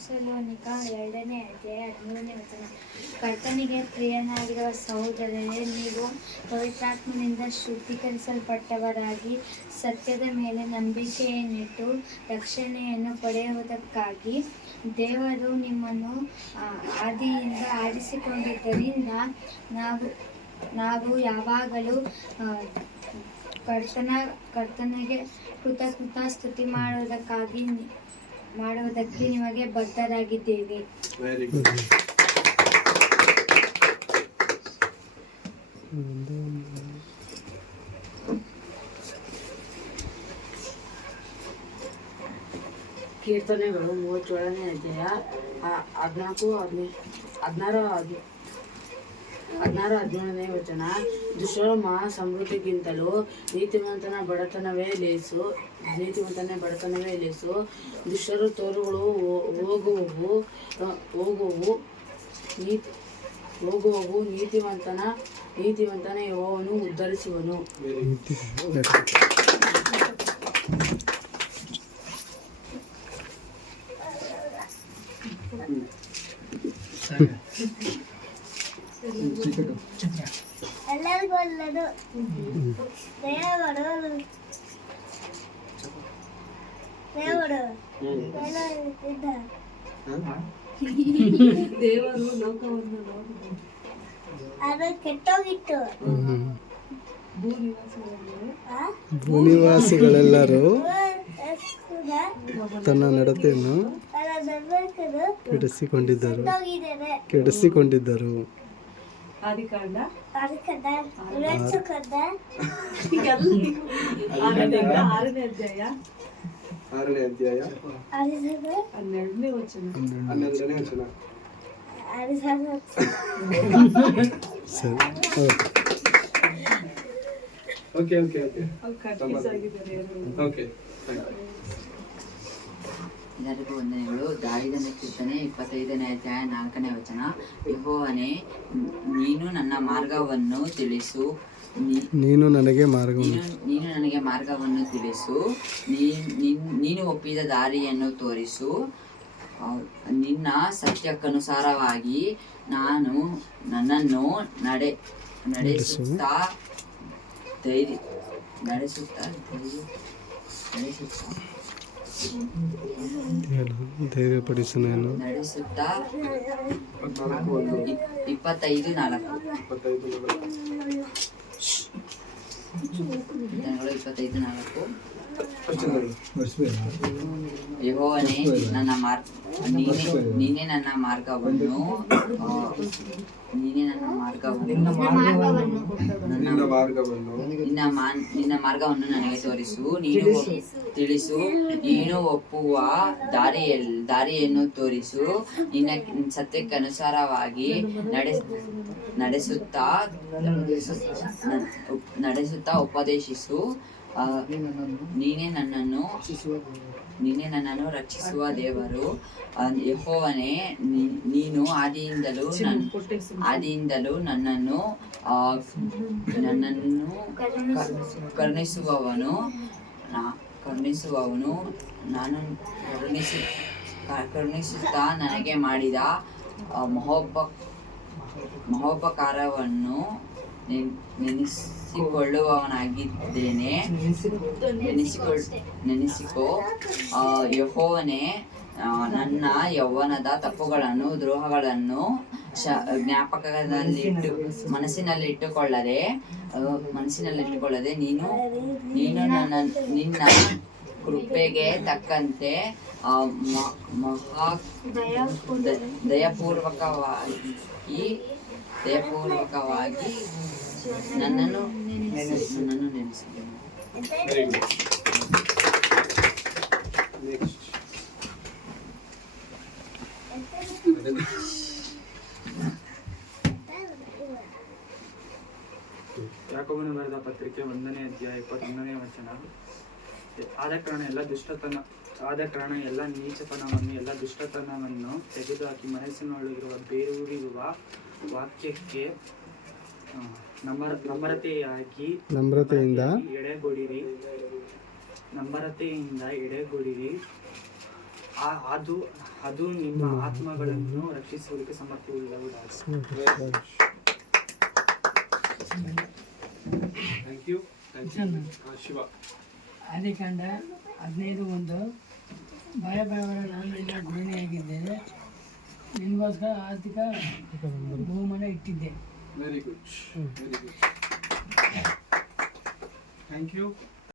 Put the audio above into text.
ಥೆಸಲೋನಿಕ 2ನೇ ಅಧ್ಯಾಯ 13ನೇ ವಚನ. ಕರ್ತನಿಗೆ ಪ್ರಿಯನಾಗಿರುವ ಸಹೋದರರೇ, ನೀವು ಪವಿತ್ರಾತ್ಮನಿಂದ ಶುದ್ಧೀಕರಿಸಲ್ಪಟ್ಟವರಾಗಿ ಸತ್ಯದ ಮೇಲೆ ನಂಬಿಕೆಯನ್ನಿಟ್ಟು ರಕ್ಷಣೆಯನ್ನು ಪಡೆಯುವುದಕ್ಕಾಗಿ ದೇವರು ನಿಮ್ಮನ್ನು ಆದಿಯಿಂದ ಆರಿಸಿಕೊಂಡಿದ್ದರಿಂದ ನಾವು ಯಾವಾಗಲೂ ಕರ್ತನಿಗೆ ಕೃತಜ್ಞತಾಸ್ತುತಿ ಮಾಡುವುದಕ್ಕೆ ನಿಮಗೆ ಬದ್ಧರಾಗಿದ್ದೇವೆ. Very good. ಕೀರ್ತನೆಗಳು 37ನೇ ಅಧ್ಯಾಯ 16-17ನೇ ವಚನ. ದುಷ್ಟರ ಮಹಾ ಸಮೃದ್ಧಿಗಿಂತಲೂ ನೀತಿವಂತನ ಬಡತನವೇ ಲೇಸು. ದುಷ್ಟರ ತೋರುಗಳು ಹೋಗುವವು, ನೀತಿವಂತನ ಯೆಹೋವನು ಉದ್ಧರಿಸುವನು. ಎಲ್ಲರಿಗೂ ಒಳ್ಳೆಯದು. ದೇವರು ಲೋಕವನ್ನು ಅದು ಕೆಟ್ಟೋಗಿತ್ತು. ಭೂನಿವಾಸಿಗಳೆಲ್ಲರೂ ತನ್ನ ನಡತೆಯನ್ನು ಕೆಡಿಸಿಕೊಂಡಿದ್ದರು. ಆದಿಕಾಂಡ 6ನೇ ಅಧ್ಯಾಯ 12ನೇ ವಚನ. ಸರಿ, ಓಕೆ. ಎಲ್ಲರಿಗೂ ವಂದನೆಗಳು. ದಾವೀದನ ಕೀರ್ತನೆ 25ನೇ ಅಧ್ಯಾಯ 4ನೇ ವಚನ. ಯೆಹೋವನೇ, ನೀನು ನನ್ನ ಮಾರ್ಗವನ್ನು ತಿಳಿಸು. ನೀನು ನನಗೆ ಮಾರ್ಗವನ್ನು ತಿಳಿಸು. ನೀನು ಒಪ್ಪಿದ ದಾರಿಯನ್ನು ತೋರಿಸು. ನಿನ್ನ ಸತ್ಯಕ್ಕನುಸಾರವಾಗಿ ನನ್ನನ್ನು ನಡೆಸುತ್ತಾ ಧೈರ್ಯಪಡಿಸು. ನಾನು ನಡೆಸುತ್ತಾ 25:4 ಯೆಹೋವನೇ, ನೀನೇ ನನ್ನ ಮಾರ್ಗವನ್ನು ನಿನ್ನ ಮಾರ್ಗವನ್ನು ನನಗೆ ತೋರಿಸು. ತಿಳಿಸು. ನೀನು ಒಪ್ಪುವ ದಾರಿಯನ್ನು ತೋರಿಸು. ನಿನ್ನ ಸತ್ಯಕ್ಕನುಸಾರವಾಗಿ ನಡೆಸುತ್ತಾ ಉಪದೇಶಿಸು. ನೀನೇ ನನ್ನನ್ನು ರಕ್ಷಿಸುವ ದೇವರು. ಯೆಹೋವನೇ, ನೀನು ಆದಿಯಿಂದಲೂ ನನ್ನನ್ನು ಕರುಣಿಸುವವನು. ನಾನು ಕರುಣಿಸುತ್ತಾ ನನಗೆ ಮಾಡಿದ ಮಹೋಪಕಾರವನ್ನು ನೆನೆಸಿಕೊಳ್ಳುವವನಾಗಿದ್ದೇನೆ. ನೆನೆಸಿಕೋ. ಯೆಹೋವನೇ, ನನ್ನ ಯೌವನದ ತಪ್ಪುಗಳನ್ನು ದ್ರೋಹಗಳನ್ನು ಮನಸ್ಸಿನಲ್ಲಿಟ್ಟುಕೊಳ್ಳದೆ ನಿನ್ನ ಕೃಪೆಗೆ ತಕ್ಕಂತೆ ದಯಪೂರ್ವಕವಾಗಿ ನನ್ನನ್ನು ನೆನೆಸಿದ್ದೇನೆ. ಯಾಕೋಬನು ಬರೆದ ಪತ್ರಿಕೆ 1ನೇ ಅಧ್ಯಾಯ 21ನೇ ವಚನ. ಆದ ಕಾರಣ ಎಲ್ಲ ನೀಚತನವನ್ನು ಎಲ್ಲ ದುಷ್ಟತನವನ್ನು ತೆಗೆದುಹಾಕಿ ಮನಸ್ಸಿನೊಳಗಿರುವ ಬೇರೂರಿರುವ ವಾಕ್ಯಕ್ಕೆ ನಮ್ರತೆಯಿಂದ ಎಡೆಗೊಡಿರಿ. ಅದು ಅದು ನಿಮ್ಮ ಆತ್ಮಗಳನ್ನು ರಕ್ಷಿಸುವುದಕ್ಕೆ ಸಮರ್ಥವುಳ್ಳವುದಾಗಿದೆ. Thank you Shiva. ಆದಿಕಾಂಡ 15:1 ಭಯಭಯಗಳ ನಾನಿಲ್ಲ ಜ್ಞಾನಿಯಾಗಿದ್ದೇನೆ, ನಿನಗೋಸ್ಕರ ಆರ್ಥಿಕ ಬಹುಮಾನ ಇಟ್ಟಿದ್ದೆ. Very good very good. Thank you